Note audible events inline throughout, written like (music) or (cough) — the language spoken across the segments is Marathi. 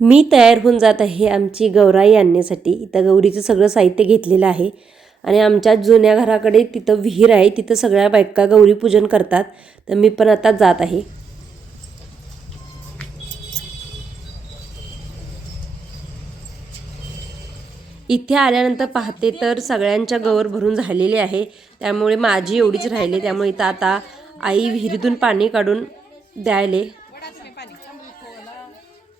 मी तयार होऊन जात आहे आमची गौराई आणण्यासाठी. इथं गौरीचं सगळं साहित्य घेतलेलं आहे. आणि आमच्या जुन्या घराकडे तिथं विहीर आहे. तिथं सगळ्या बायका गौरी पूजन करतात. तर मी पण आता जात आहे. इथे आल्यानंतर पाहते तर सगळ्यांच्या गवर भरून झालेले आहे. त्यामुळे माझी एवढीच राहिली. त्यामुळे इथं आता आई विहिरीतून पाणी काढून द्यायले.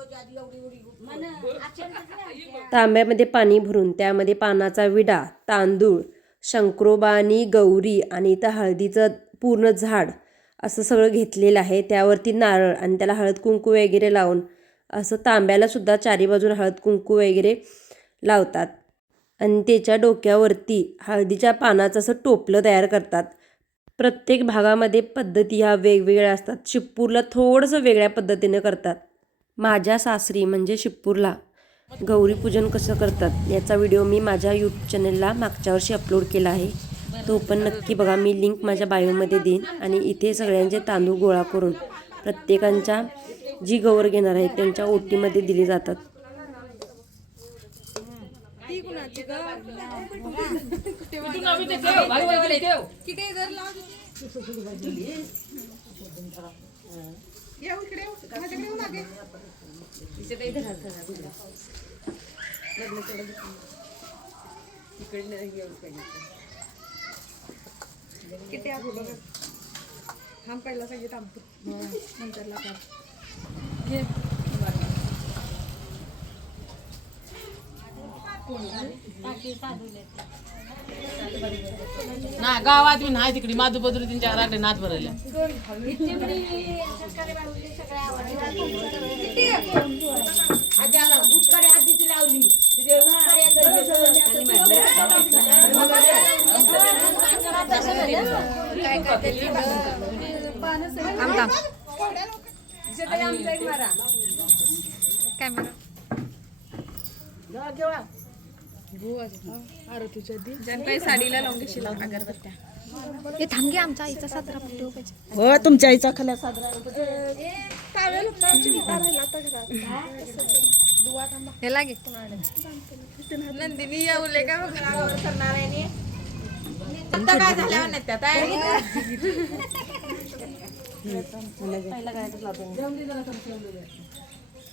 (laughs) तांब्यामध्ये पाणी भरून त्यामध्ये पानाचा विडा तांदूळ शंकरोबा आणि गौरी आणि इथं हळदीचं पूर्ण झाड असं सगळं घेतलेलं आहे. त्यावरती नारळ आणि त्याला हळद कुंकू वगैरे लावून असं तांब्याला सुद्धा चारी बाजून हळद कुंकू वगैरे लावतात. आणि त्याच्या डोक्यावरती हळदीच्या पानाचं असं टोपलं तयार करतात. प्रत्येक भागामध्ये पद्धती ह्या वेगवेगळ्या असतात. शिप्पूरला थोडंसं वेगळ्या पद्धतीनं करतात. माझ्या सासरी म्हणजे शिपूरला गौरीपूजन कसं करतात याचा व्हिडिओ मी माझ्या यूट्यूब चॅनलला मागच्या वर्षी अपलोड केला आहे तो पण नक्की बघा मी लिंक माझ्या बायोमध्ये देईन आणि इथे सगळ्यांचे तांदूळ गोळा करून प्रत्येकांच्या जी गौर घेणार आहेत त्यांच्या ओटीमध्ये दिली जातात किती आहे बघा थांब पहिला सगळे थांबतो नंतरला थांब घे ना गावात बी नाही तिकडे. माधू बद्रू त्यांच्या राटे नाच भरल्या आरतीच्या साडीला लावून घेशील अगरबत्त्या हे थांबगे आमच्या आईचा साजरा पट्टी पाहिजे हो तुमच्या आईचा खल्या साजरा हे लागे नंदिनी येऊले का करणार आहे आता काय झाल्यावर नाही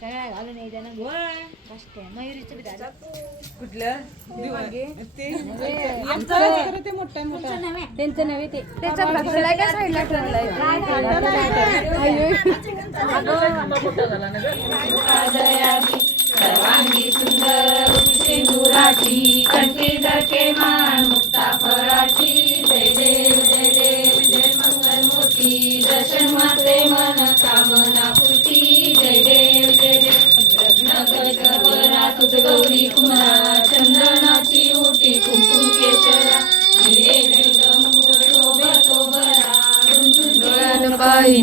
सगळ्या घालून ना. मयुरीचं बी झालं. कुठलं? त्यांचं नव्हे. ते. त्याच्यात लक्षलाय का साईडला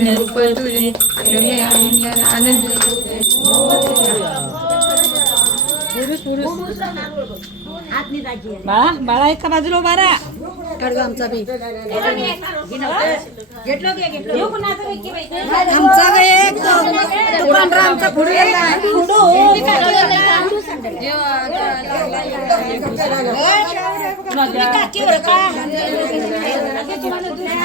ठेवलाय रूप तुझे आनंद बाळा बाळा एका बाजूला बारा राहा आमचा बी दुकानरामचा पुढे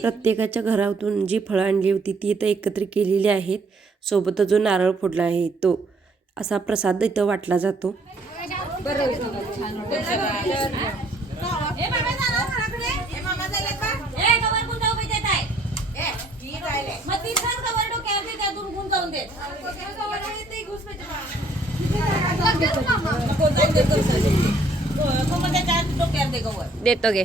प्रत्येकाच्या घरातून जी फळं आणली होती ती इथं एकत्र केलेली आहेत. सोबतच जो नारळ फोडला आहे तो असा प्रसाद इथं वाटला जातो. देतो गे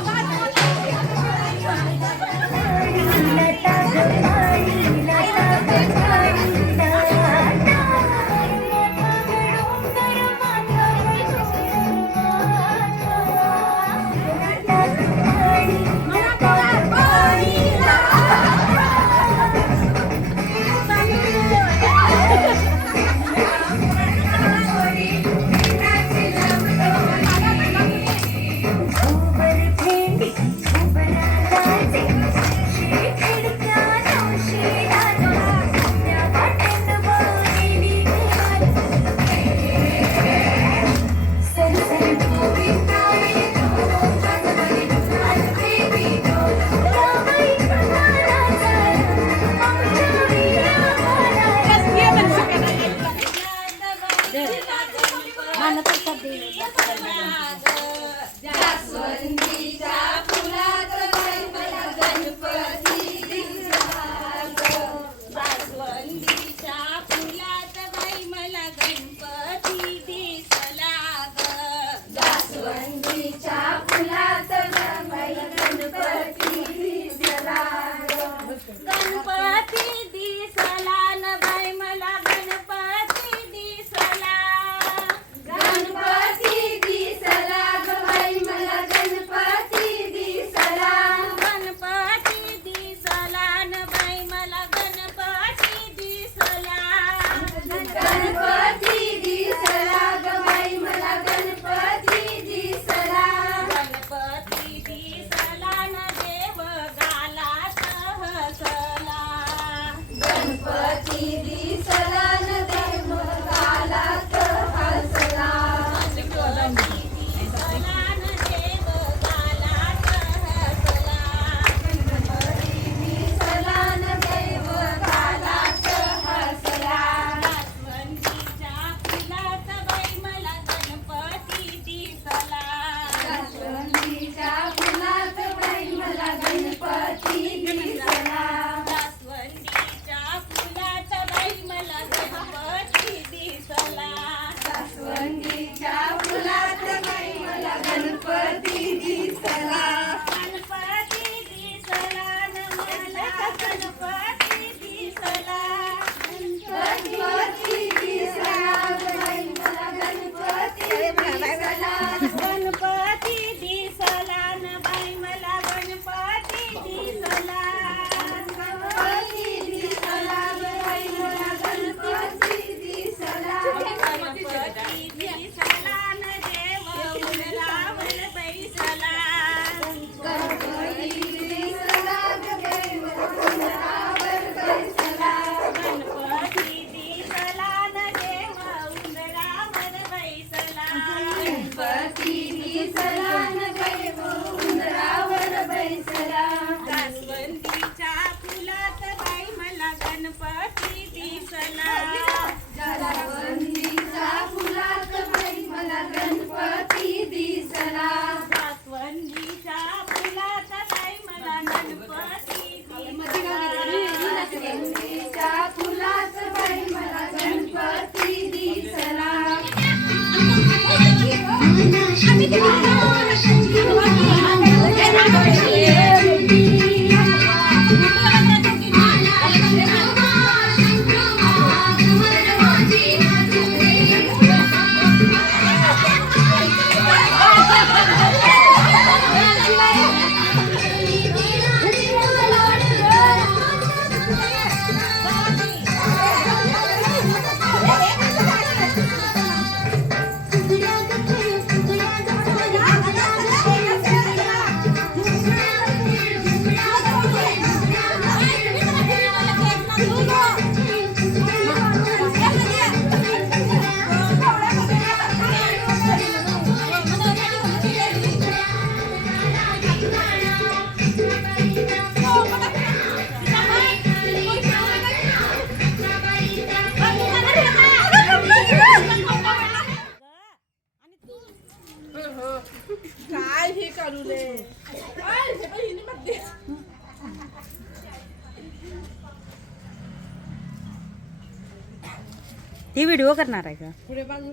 व्हिडिओ करणार आहे का? पुढे बाजू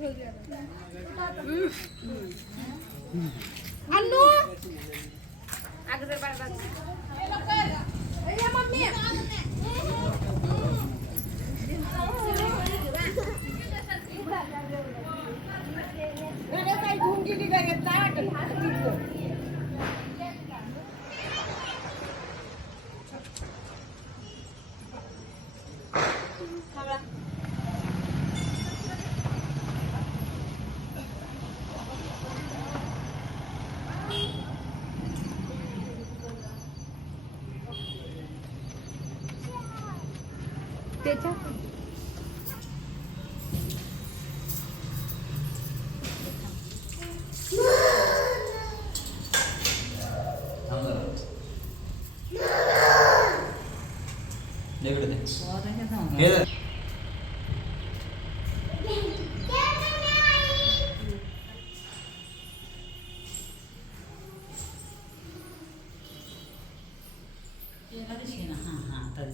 अन्नू अगोदर बाजू मम्मी! (laughs) काही घेऊन गेली काय वाटत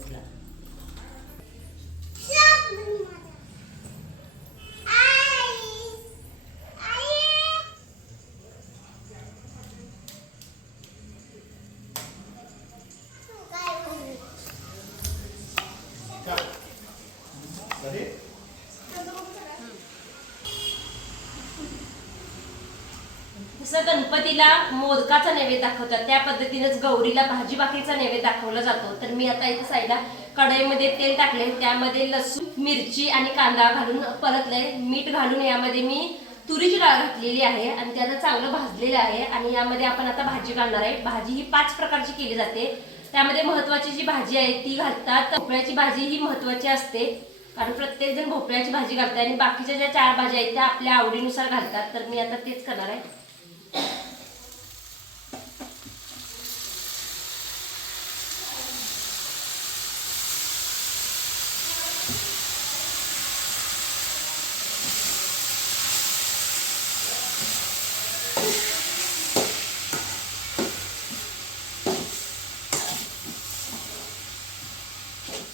몰라. 자, 자, जसं गणपतीला मोदकाचा नैवेद्य दाखवतात. त्या पद्धतीनेच गौरीला भाजी भाकरीचा नैवेद्य दाखवला जातो. तर मी आता इथे साईडला कढईमध्ये तेल टाकले त्यामध्ये लसूण मिरची आणि कांदा घालून परतले मीठ घालून यामध्ये मी तुरीची डाळ घातलेली आहे आणि त्याला चांगलं भाजलेलं आहे. आणि यामध्ये आपण आता भाजी घालणार आहे. भाजी ही पाच प्रकारची केली जाते. त्यामध्ये महत्वाची जी भाजी आहे ती घालतात. भोपळ्याची भाजी ही महत्वाची असते. कारण प्रत्येक जण भोपळ्याची भाजी घालतात आणि बाकीच्या ज्या चार भाज्या आहेत त्या आपल्या आवडीनुसार घालतात. तर मी आता तेच करणार आहे. Thank you.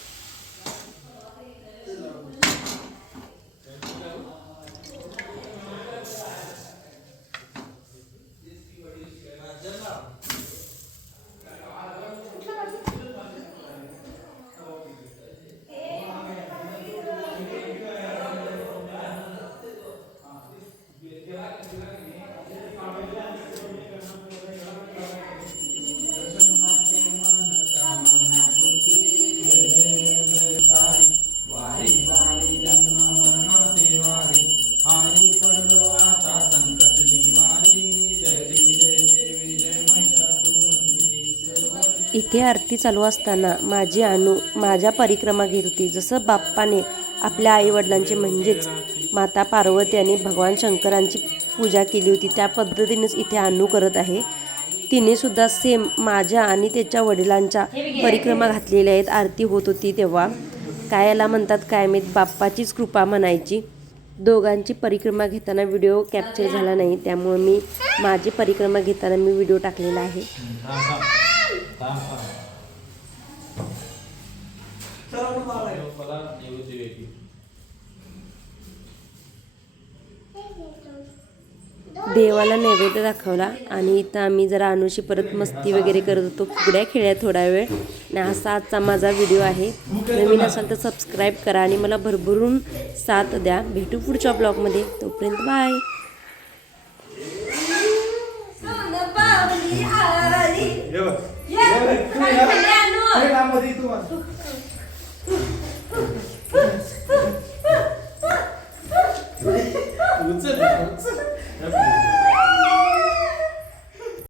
इथे आरती चालू असताना माझी अनु माझ्या परिक्रमा घेत होती. जसं बाप्पाने आपल्या आईवडिलांची म्हणजेच माता पार्वती आणि भगवान शंकरांची पूजा केली होती त्या पद्धतीनेच इथे अनु करत आहे. तिने सुद्धा सेम माझ्या आणि त्याच्या वडिलांच्या परिक्रमा घातलेल्या आहेत. आरती होत होती तेव्हा. काय याला म्हणतात काय मी बाप्पाचीच कृपा म्हणायची. दोघांची परिक्रमा घेताना व्हिडिओ कॅप्चर झाला नाही त्यामुळे मी माझी परिक्रमा घेताना मी व्हिडिओ टाकलेला आहे. देवाला नैवेद्य दाखवला आणि इथं आम्ही जरा अनुशी परत मस्ती वगैरे करत होतो. फुगड्या खेळल्या थोडा वेळ. आणि असा आजचा माझा व्हिडिओ आहे. नवीन असाल तर सबस्क्राईब करा आणि मला भरभरून साथ द्या. भेटू पुढच्या ब्लॉगमध्ये तोपर्यंत बाय 못 짜네, 못 짜네.